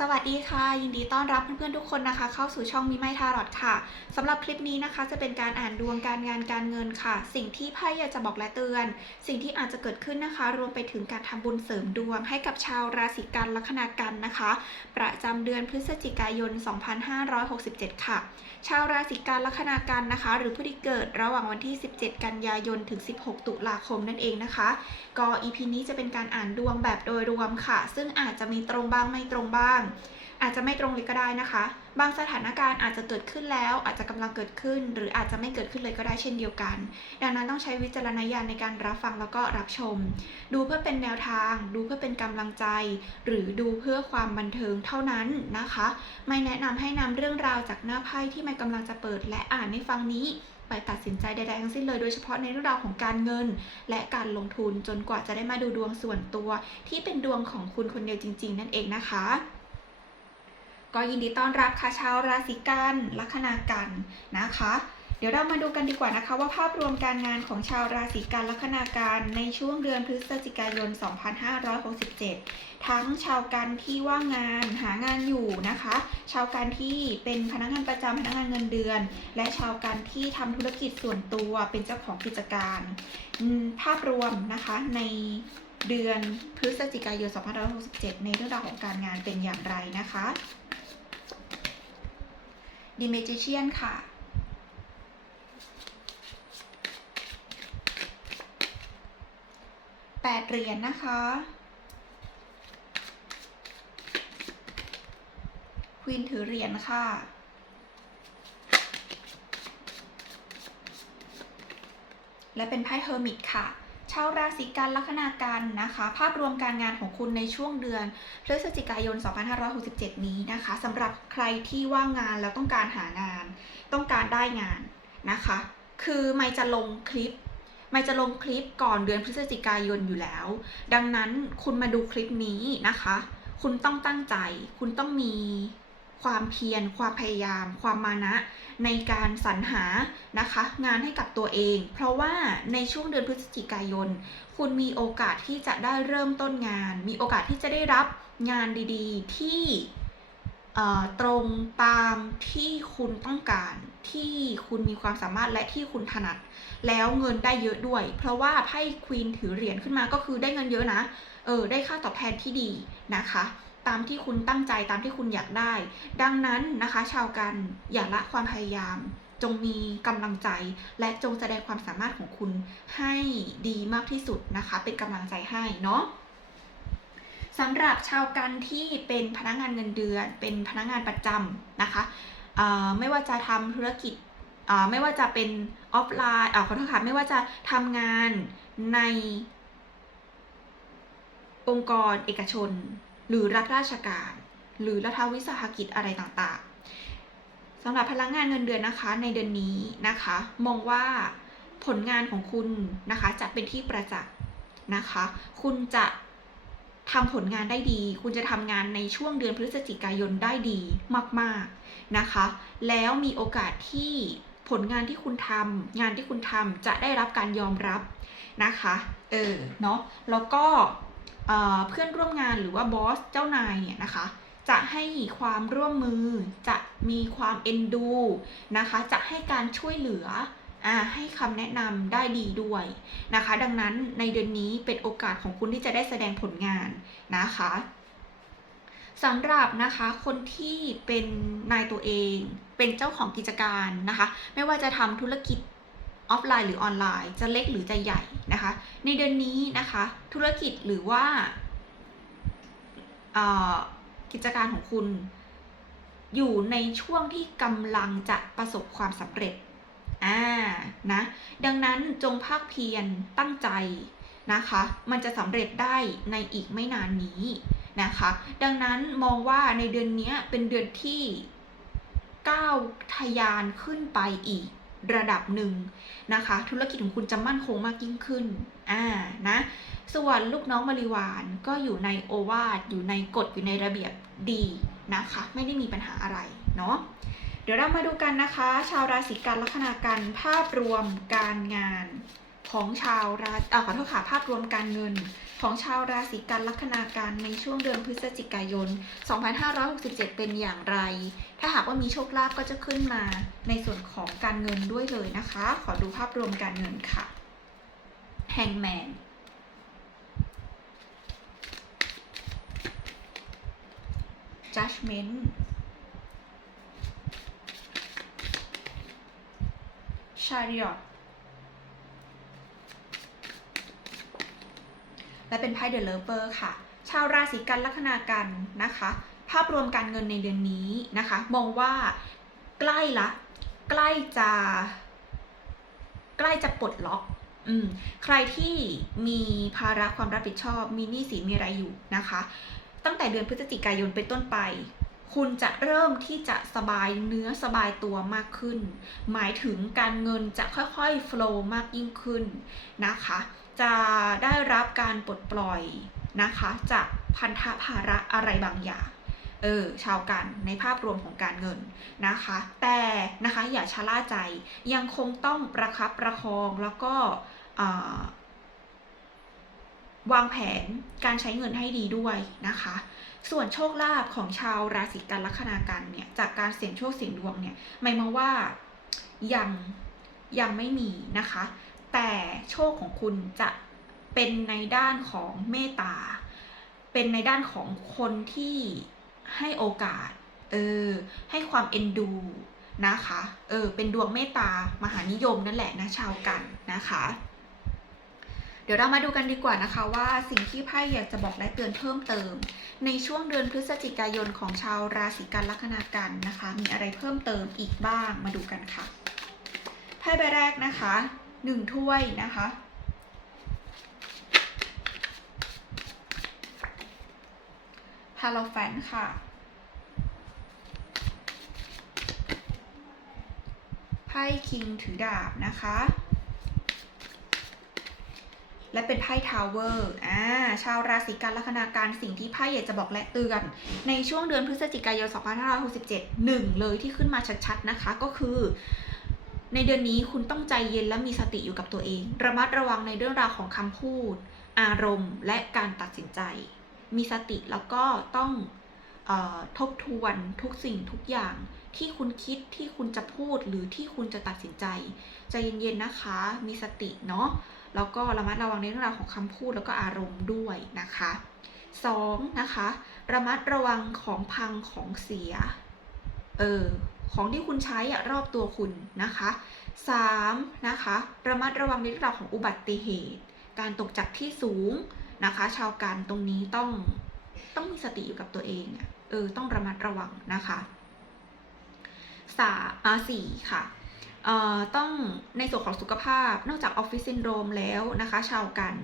สวัสดีค่ะ ยินดีต้อนรับเพื่อนๆทุกคนนะคะ เข้าสู่ช่องมิไมทารอดค่ะสำหรับคลิปนี้นะคะ จะเป็นการอ่านดวงการงานการเงินค่ะ สิ่งที่ไพ่อยากจะบอกและเตือน สิ่งที่อาจจะเกิดขึ้นนะคะ รวมไปถึงการทำบุญเสริมดวง ให้กับชาวราศีกันลัคนากันนะคะ ประจำเดือนพฤศจิกายน 2567 ค่ะ ชาวราศีกันลัคนากันนะคะ หรือผู้ที่เกิดระหว่างวันที่ 17 กันยายนถึง 16 ตุลาคมนั่นเองนะคะก็ EP นี้จะเป็นการอ่านดวงแบบโดยรวมค่ะ ซึ่งอาจจะมีตรงบ้างไม่ตรงบ้างอาจจะไม่ตรงเลยก็ได้นะคะ บางสถานการณ์อาจจะเกิดขึ้นแล้ว อาจจะกำลังเกิดขึ้น หรืออาจจะไม่เกิดขึ้นเลยก็ได้เช่นเดียวกัน ดังนั้นต้องใช้วิจารณญาณในการรับฟังแล้วก็รับชม ดูเพื่อเป็นแนวทาง ดูเพื่อเป็นกำลังใจ หรือดูเพื่อความบันเทิงเท่านั้นนะคะ ไม่แนะนำให้นำเรื่องราวจากหน้าไพ่ที่ไม่กำลังจะเปิด และอ่านในฟังนี้ไปตัดสินใจใดๆทั้งสิ้นเลยโดยเฉพาะในเรื่องราวของการเงิน และการลงทุนจนกว่าจะได้มาดูดวงส่วนตัว ที่เป็นดวงของคุณคนเดียวจริง ๆ นั่นเองนะคะ ก็ยินดีต้อนรับค่ะชาวราศีกันลัคนากันนะคะ เดี๋ยวเรามาดูกันดีกว่านะคะ ว่าภาพรวมการงานของชาวราศีกันลัคนาการในช่วงเดือนพฤศจิกายน 2567 ทั้งชาวกันที่ว่างงานหางานอยู่นะคะ ชาวกันที่เป็นพนักงานประจำพนักงานเงินเดือน และชาวกันที่ทำธุรกิจส่วนตัวเป็นเจ้าของกิจการภาพรวมนะคะในเดือนพฤศจิกายน 2567 ในเรื่องราวของการงานเป็นอย่างไรนะคะ ดิเมจิเชียนค่ะ แปดเหรียญนะคะ ควีนถือเหรียญค่ะ และเป็นไพ่เฮอร์มิตค่ะ ชาวราศีกันลัคนากันนะคะ ภาพรวมการงานของคุณในช่วงเดือนพฤศจิกายน 2567 นี้นะคะสำหรับใครที่ว่างงานแล้วต้องการหางาน ต้องการได้งานนะคะ คือไม่จะลงคลิปไม่จะลงคลิปก่อนเดือนพฤศจิกายนอยู่แล้ว ดังนั้นคุณมาดูคลิปนี้นะคะ คุณต้องตั้งใจ คุณต้องมี ความเพียร ความพยายาม ความมานะ ในการสรรหานะคะ งานให้กับตัวเอง เพราะว่าในช่วงเดือนพฤศจิกายน คุณมีโอกาสที่จะได้เริ่มต้นงาน มีโอกาสที่จะได้รับงานดีๆ ที่ตรงตามที่คุณต้องการที่คุณมีความสามารถและที่คุณถนัด แล้วเงินได้เยอะด้วย เพราะว่าไพ่ควีนถือเหรียญขึ้นมาก็คือได้เงินเยอะนะ เออ ได้ค่าตอบแทนที่ดีนะคะ ตามที่คุณตั้งใจตามที่คุณอยากได้ ดังนั้นนะคะ ชาวกันอย่าละความพยายาม จงมีกำลังใจ และจงแสดงความสามารถของคุณให้ดีมากที่สุดนะคะ เป็นกำลังใจให้เนาะสำหรับชาวกันที่เป็นพนักงานเงินเดือน เป็นพนักงานประจำนะคะไม่ว่าจะทำธุรกิจไม่ว่าจะเป็นออฟไลน์อ่อขอโทษค่ะไม่ว่าจะทำงานในองค์กรเอกชน หรือรัฐราชการ หรือรัฐวิสาหกิจอะไรต่างๆสำหรับพลังงานเงินเดือนนะคะในเดือนนี้นะคะ มองว่าผลงานของคุณนะคะจะเป็นที่ประจักษ์นะคะ คุณจะทำผลงานได้ดี คุณจะทำงานในช่วงเดือนพฤศจิกายนได้ดีมากๆนะคะ แล้วมีโอกาสที่ผลงานที่คุณทำงานที่คุณทำจะได้รับการยอมรับนะคะ เออ เนาะ แล้วก็ เพื่อนร่วมงานหรือว่าบอสเจ้านายเนี่ยนะคะ จะให้ความร่วมมือ จะมีความเอ็นดูนะคะ จะให้การช่วยเหลืออให้คำแนะนำได้ดีด้วยนะคะ ดังนั้นในเดือนนี้เป็นโอกาสของคุณที่จะได้แสดงผลงานนะคะสำหรับนะคะคนที่เป็นนายตัวเอง เป็นเจ้าของกิจการนะคะ ไม่ว่าจะทำธุรกิจ ออฟไลน์หรือออนไลน์ จะเล็กหรือจะใหญ่นะคะ ในเดือนนี้นะคะ ธุรกิจหรือว่ากิจการของคุณอยู่ในช่วงที่กำลังจะประสบความสำเร็จ อ่า นะ ดังนั้นจงภาคเพียรตั้งใจนะคะ มันจะสำเร็จได้ในอีกไม่นานนี้นะคะ ดังนั้นมองว่าในเดือนนี้เป็นเดือนที่ก้าวทะยานขึ้นไปอีก ระดับหนึ่งนะคะ ธุรกิจของคุณจะมั่นคงมากยิ่งขึ้นอ่านะส่วนลูกน้องบริวารก็อยู่ในโอวาทอยู่ในกฎอยู่ในระเบียบดีนะคะ ไม่ได้มีปัญหาอะไรเนาะเดี๋ยวเรามาดูกันนะคะ ชาวราศีกันลัคนากันภาพรวมการงาน ของชาวราอ่าขอโทษค่ะภาพรวมการเงิน ของชาวราศีกันลัคนาการในช่วงเดือนพฤศจิกายน 2567 เป็นอย่างไร ถ้าหากว่ามีโชคลาภก็จะขึ้นมาในส่วนของการเงินด้วยเลยนะคะ ขอดูภาพรวมการเงินค่ะแฮงแมน judgment chariot และเป็นไพ่ The Lover ค่ะ ชาวราศีกันลัคนากันนะคะ ภาพรวมการเงินในเดือนนี้นะคะ มองว่าใกล้ละ ใกล้จะ ใกล้จะปลดล็อกอืมใครที่มีภาระความรับผิดชอบ มีหนี้สินมีอะไรอยู่นะคะ ตั้งแต่เดือนพฤศจิกายนเป็นต้นไป คุณจะเริ่มที่จะสบายเนื้อสบายตัวมากขึ้น หมายถึงการเงินจะค่อยๆ flow มากยิ่งขึ้นนะคะ จะได้รับการปลดปล่อยนะคะ จากพันธภาระอะไรบางอย่างเออชาวกันในภาพรวมของการเงินนะคะ แต่นะคะอย่าชะล่าใจยังคงต้องประคับประคองแล้วก็วางแผนการใช้เงินให้ดีด้วยนะคะ ส่วนโชคลาภของชาวราศีกันลัคนากันเนี่ยจากการเสี่ยงโชคเสี่ยงดวงเนี่ยหมายมาว่ายังยังไม่มีนะคะ แต่โชคของคุณจะเป็นในด้านของเมตตา เป็นในด้านของคนที่ให้โอกาส เออ ให้ความเอ็นดูนะคะ เออ เป็นดวงเมตตามหานิยมนั่นแหละนะชาวกันนะคะ เดี๋ยวเรามาดูกันดีกว่านะคะว่าสิ่งที่ไพ่อยากจะบอกและเตือนเพิ่มเติม ในช่วงเดือนพฤศจิกายนของชาวราศีกันลัคนากันนะคะ มีอะไรเพิ่มเติมอีกบ้างมาดูกันค่ะ ไพ่ใบแรกนะคะ หนึ่งถ้วยนะคะฮาโลแฟนค่ะ ไพ่คิงถือดาบนะคะ และเป็นไพ่ทาวเวอร์ อ่า ชาวราศีกันลัคนาการสิ่งที่ไพ่อยากจะบอกและเตือน ในช่วงเดือนพฤศจิกายน 2567หนึ่งเลยที่ขึ้นมาชัดๆนะคะก็คือ ในเดือนนี้คุณต้องใจเย็นและมีสติอยู่กับตัวเอง ระมัดระวังในเรื่องราวของคำพูด อารมณ์ และการตัดสินใจ มีสติแล้วก็ต้องออทบทวนทุกสิ่งทุกอย่างที่คุณคิดที่คุณจะพูดหรือที่คุณจะตัดสินใจ ใจเย็นๆนะคะ มีสติเนาะแล้วก็ระมัดระวังในเรื่องราวของคำพูดแล้วก็อารมณ์ด้วยนะคะสองนะคะ ระมัดระวังของพังของเสีย เออ ของที่คุณใช้อะรอบตัวคุณนะคะสามนะคะระมัดระวังในเรื่องราวของอุบัติเหตุ การตกจากที่สูงนะคะ ชาวการตรงนี้ต้องต้องมีสติอยู่กับตัวเองอะเออต้องระมัดระวังนะคะสามอ่าสี่ค่ะเอ่อต้องในส่วนของสุขภาพนอกจากออฟฟิศซินโดรมแล้วนะคะ ชาวกัน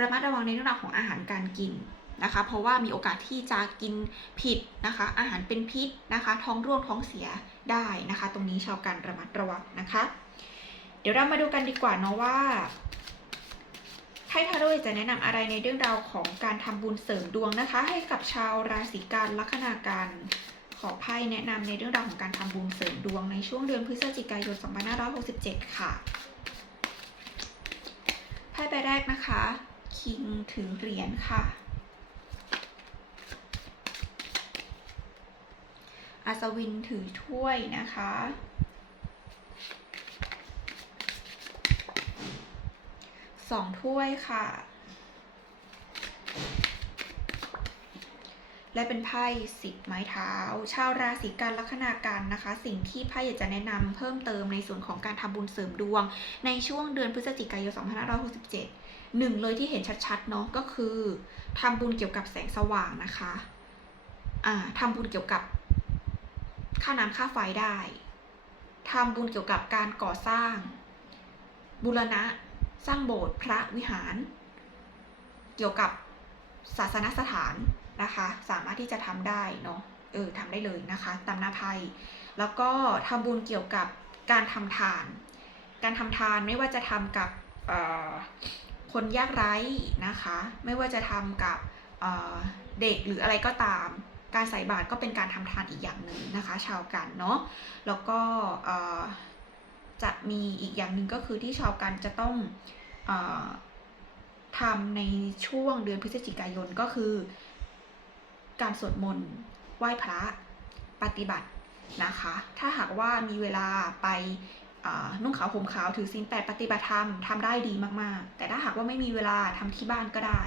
ระมัดระวังในเรื่องราวของอาหารการกิน นะคะ เพราะว่ามีโอกาสที่จะกินผิดนะคะ อาหารเป็นพิษนะคะ ท้องร่วงท้องเสียได้นะคะ ตรงนี้ชาวกันระมัดระวังนะคะ เดี๋ยวเรามาดูกันดีกว่าเนาะว่าไพ่ทาโร่จะแนะนำอะไรในเรื่องราวของการทำบุญเสริมดวงนะคะ ให้กับชาวราศีกันลัคนาการขอไพ่แนะนำในเรื่องราวของการทำบุญเสริมดวงในช่วงเดือนพฤศจิกายน 2567 ค่ะไพ่ใบแรกนะคะคิงถือเหรียญค่ะ อัศวินถือถ้วยนะคะ สองถ้วยค่ะ และเป็นไพ่สิบไม้เท้า ชาวราศีกันลัคนาการนะคะ สิ่งที่ไพ่อยากจะแนะนำเพิ่มเติมในส่วนของการทำบุญเสริมดวง ในช่วงเดือนพฤศจิกายน 2567 หนึ่งเลยที่เห็นชัดๆเนาะก็คือทำบุญเกี่ยวกับแสงสว่างนะคะอ่าทำบุญเกี่ยวกับ ค่าน้ำค่าไฟได้ทำบุญเกี่ยวกับการก่อสร้างบูรณะ สร้างโบสถ์พระวิหาร เกี่ยวกับศาสนสถานนะคะ สามารถที่จะทำได้เนาะเออทำได้เลยนะคะ ตามหน้าไพ่แล้วก็ทำบุญเกี่ยวกับการทำทาน การทำทานไม่ว่าจะทำกับคนยากไร้นะคะ ไม่ว่าจะทำกับเเด็กหรืออะไรก็ตาม การใส่บาตรก็เป็นการทำทานอีกอย่างหนึ่งนะคะ ชาวกันเนาะแล้วก็จะมีอีกอย่างหนึ่งก็คือที่ชาวกันจะต้องอทำในช่วงเดือนพฤศจิกายนก็คือ การสวดมนต์ไหว้พระปฏิบัตินะคะ ถ้าหากว่ามีเวลาไปนุ่งขาวห่มขาวถือศีลแปดปฏิบัติธรรมทำได้ดีมากๆ แต่ถ้าหากว่าไม่มีเวลาทำที่บ้านก็ได้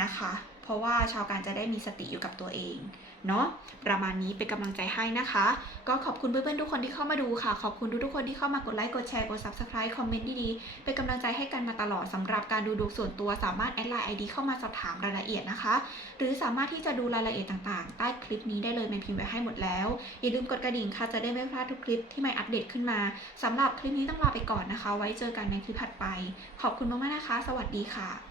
นะคะ เพราะว่าชาวการจะได้มีสติอยู่กับตัวเอง เนาะประมาณนี้เป็นกำลังใจให้นะคะ ก็ขอบคุณเพื่อนๆทุกคนที่เข้ามาดูค่ะ ขอบคุณทุกๆคนที่เข้ามากดไลค์กดแชร์กด subscribe คอมเมนต์ดีๆเป็นกำลังใจให้กันมาตลอดสำหรับการดูดวงส่วนตัวสามารถแอดไลน์ ID เข้ามาสอบถามรายละเอียดนะคะ หรือสามารถที่จะดูรายละเอียดต่างๆ ใต้คลิปนี้ได้เลยมันพิมพ์ไว้ให้หมดแล้วอย่าลืมกดกระดิ่งค่ะจะได้ไม่พลาดทุกคลิปที่ใหม่อัปเดตขึ้นมาสำหรับคลิปนี้ต้องลาไปก่อนนะคะ ไว้เจอกันในคลิปถัดไป ขอบคุณมากๆนะคะ สวัสดีค่ะ